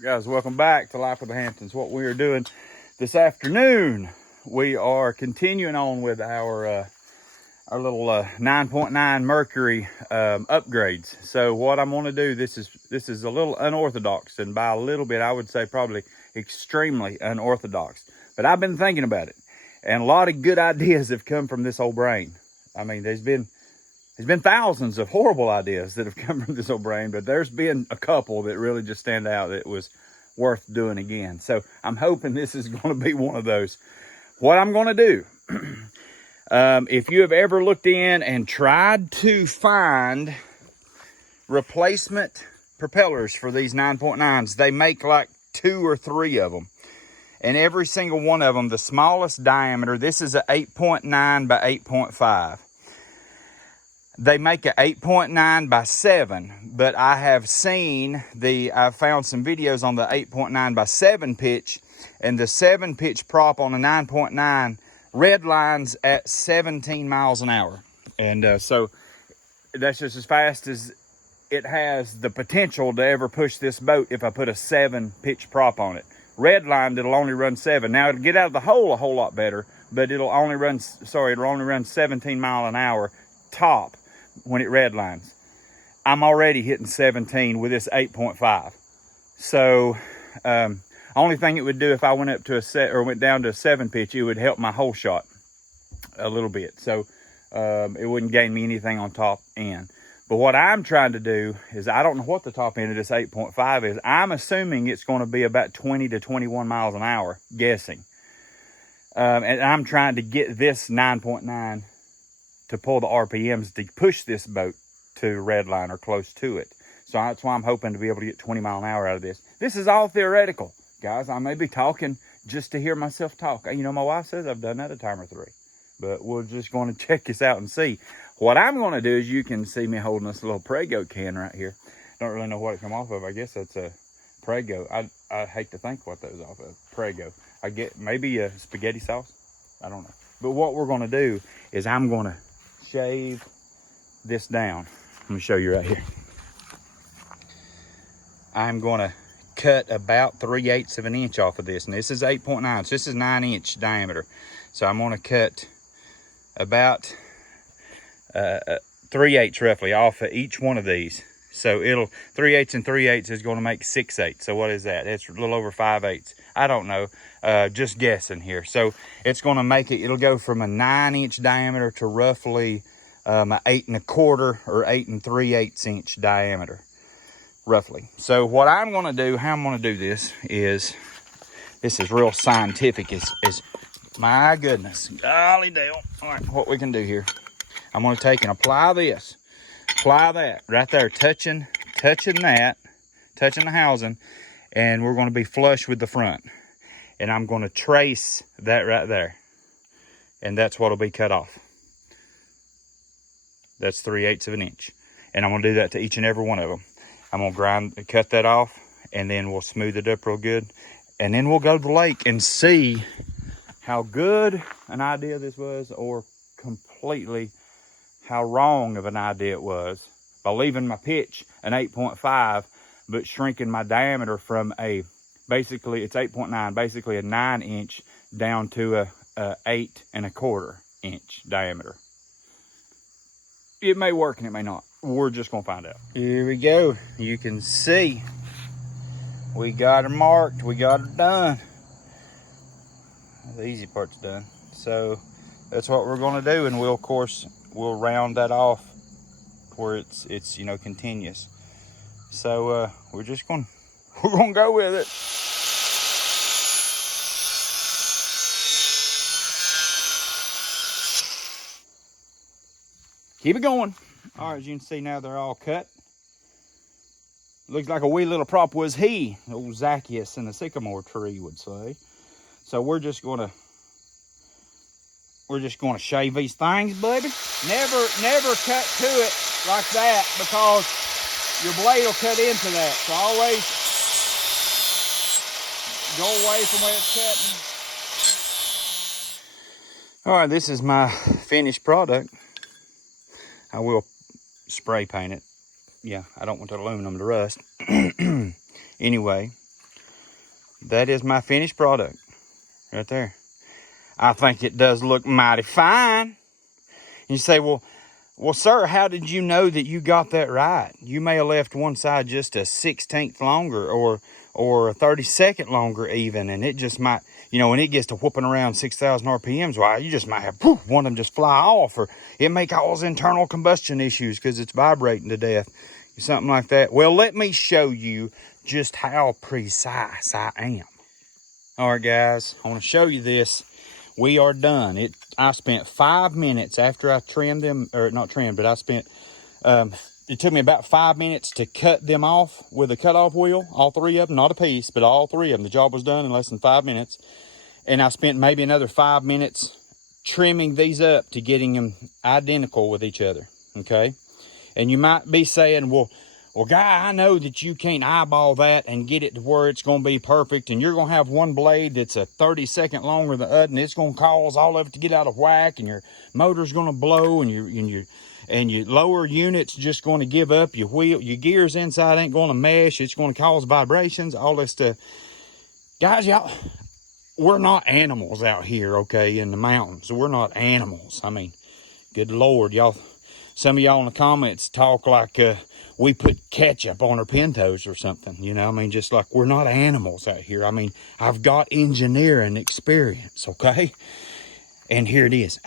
Guys, welcome back to Life with the Hamptons. What we are doing this afternoon, we are continuing on with our little 9.9 Mercury upgrades. So what I'm going to do, this is a little unorthodox, and by a little bit I would say probably extremely unorthodox, but I've been thinking about it, and a lot of good ideas have come from this old brain. I mean, there's been thousands of horrible ideas that have come from this old brain, but there's been a couple that really just stand out that was worth doing again. So I'm hoping this is going to be one of those. What I'm going to do, if you have ever looked in and tried to find replacement propellers for these 9.9s, they make like 2 or 3 of them. And every single one of them, the smallest diameter, this is a 8.9 by 8.5. They make a 8.9 by 7, but I have found some videos on the 8.9 by 7 pitch, and the 7 pitch prop on a 9.9 red lines at 17 miles an hour. And so that's just as fast as it has the potential to ever push this boat if I put a 7 pitch prop on it. Red lined, it'll only run 7. Now it'll get out of the hole a whole lot better, but it'll only run 17 mile an hour top when it red lines. I'm already hitting 17 with this 8.5. So only thing it would do if I went up to went down to a 7 pitch, it would help my hole shot a little bit. So it wouldn't gain me anything on top end. But what I'm trying to do is, I don't know what the top end of this 8.5 is. I'm assuming it's going to be about 20 to 21 miles an hour, guessing. And I'm trying to get this 9.9 to pull the RPMs to push this boat to red line or close to it. So that's why I'm hoping to be able to get 20 mile an hour out of this. This is all theoretical, guys. I may be talking just to hear myself talk. You know, my wife says I've done that a time or 3, but we're just going to check this out and see. What I'm going to do is, you can see me holding this little Prego can right here. Don't really know what it come off of. I guess that's a Prego. I hate to think what those off of. Prego. I get maybe a spaghetti sauce. I don't know. But what we're going to do is, I'm going to shave this down. Let me show you right here. I'm going to cut about 3/8 of an inch off of this, and this is 8.9, so this is 9-inch diameter. So I'm going to cut about 3/8 roughly off of each one of these. So 3/8 and 3/8 is going to make 6/8. So what is that? That's a little over 5/8. I don't know, just guessing here. So it's going to make it, it'll go from a 9-inch diameter to roughly an 8 1/4 or 8 3/8 inch diameter, roughly. So what I'm going to do, how I'm going to do this is real scientific. Is my goodness, golly dale. All right, what we can do here, I'm going to take and apply that right there, touching the housing, and we're going to be flush with the front. And I'm going to trace that right there, and that's what'll be cut off. That's 3/8 of an inch, and I'm going to do that to each and every one of them. I'm going to cut that off, and then we'll smooth it up real good, and then we'll go to the lake and see how good an idea this was, or completely how wrong of an idea it was, by leaving my pitch an 8.5, but shrinking my diameter from basically it's 8.9, basically a 9-inch down to a 8 1/4 inch diameter. It may work and it may not. We're just gonna find out. Here we go. You can see we got her marked, we got her done. The easy part's done. So that's what we're gonna do, and we'll, of course, we'll round that off where it's continuous. So we're gonna go with it. Keep it going. All right, as you can see now, they're all cut. Looks like a wee little prop was he, old Zacchaeus in the sycamore tree would say. So we're just gonna shave these things, buddy. Never cut to it like that, because your blade will cut into that. So always go away from where it's cutting. All right, this is my finished product. I will spray paint it. Yeah, I don't want the aluminum to rust. Anyway, that is my finished product right there. I think it does look mighty fine. You say, well, sir, how did you know that you got that right? You may have left one side just a 16th longer or a 32nd longer even, and it just might, you know, when it gets to whooping around 6,000 RPMs, why, you just might have one of them just fly off, or it may cause internal combustion issues because it's vibrating to death, something like that. Well, let me show you just how precise I am. All right, guys, I want to show you this. We are done. I spent 5 minutes after I trimmed them, or not trimmed, but I spent, it took me about 5 minutes to cut them off with a cutoff wheel, all three of them, not a piece, but all three of them. The job was done in less than 5 minutes. And I spent maybe another 5 minutes trimming these up to getting them identical with each other, okay? And you might be saying, well, Guy, I know that you can't eyeball that and get it to where it's going to be perfect, and you're going to have one blade that's a 32nd longer than the other, and it's going to cause all of it to get out of whack, and your motor's going to blow, and your lower unit's just going to give up. Your gears inside ain't going to mesh. It's going to cause vibrations, all this stuff. Guys, y'all, we're not animals out here, okay, in the mountains. We're not animals. I mean, good Lord, y'all. Some of y'all in the comments talk like we put ketchup on our Pintos or something, you know. I mean, just like we're not animals out here. I mean, I've got engineering experience, okay? And here it is.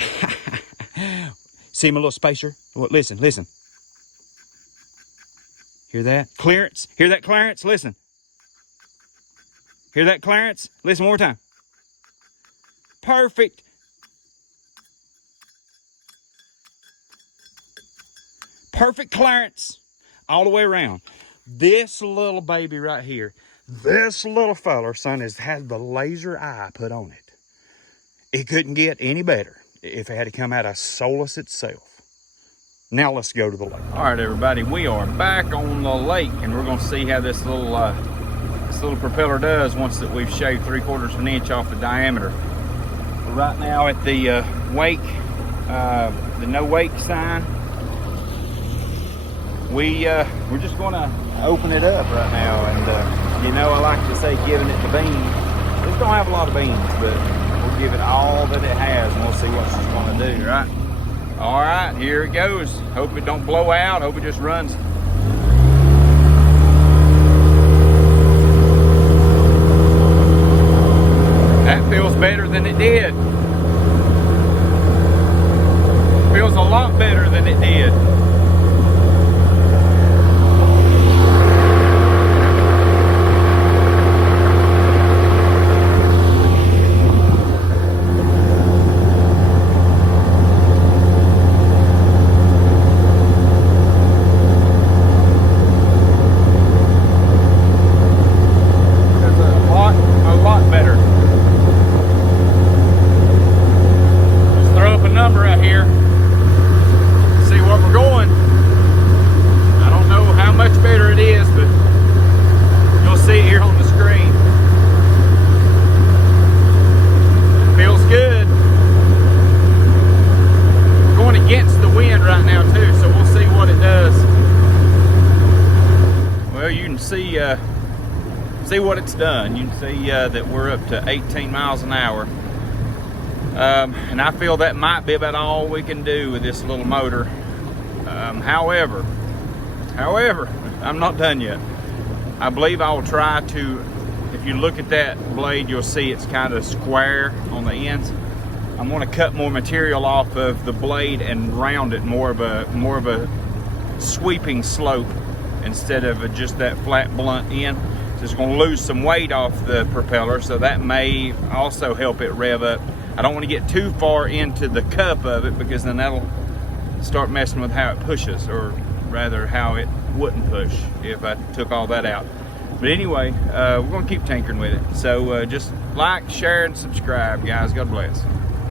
See my little spacer? Well, listen. Hear that? Clearance? Hear that, Clarence? Listen. Hear that, Clarence? Listen one more time. Perfect. Perfect clearance all the way around. This little baby right here, this little feller, son, has had the laser eye put on it. It couldn't get any better if it had to come out of Solus itself. Now let's go to the lake. All right, everybody, we are back on the lake, and we're going to see how this little propeller does once that we've shaved 3/4 of an inch off the diameter. We're right now at the wake, the no wake sign. We're just going to open it up right now, and you know, I like to say giving it the beans. It's don't have a lot of beans, but we'll give it all that it has, and we'll see what she's going to do, right? All right, here it goes. Hope it don't blow out. Hope it just runs. That feels better than it did. Feels a lot better than it did. See what it's done. You can see that we're up to 18 miles an hour. And I feel that might be about all we can do with this little motor. However, I'm not done yet. I believe I will try to, if you look at that blade, you'll see it's kind of square on the ends. I'm going to cut more material off of the blade and round it more of a sweeping slope instead of just that flat blunt end. It's going to lose some weight off the propeller, so that may also help it rev up. I don't want to get too far into the cup of it, because then that'll start messing with how it pushes, or rather how it wouldn't push if I took all that out. But anyway, we're going to keep tinkering with it. So just like, share, and subscribe, guys. God bless.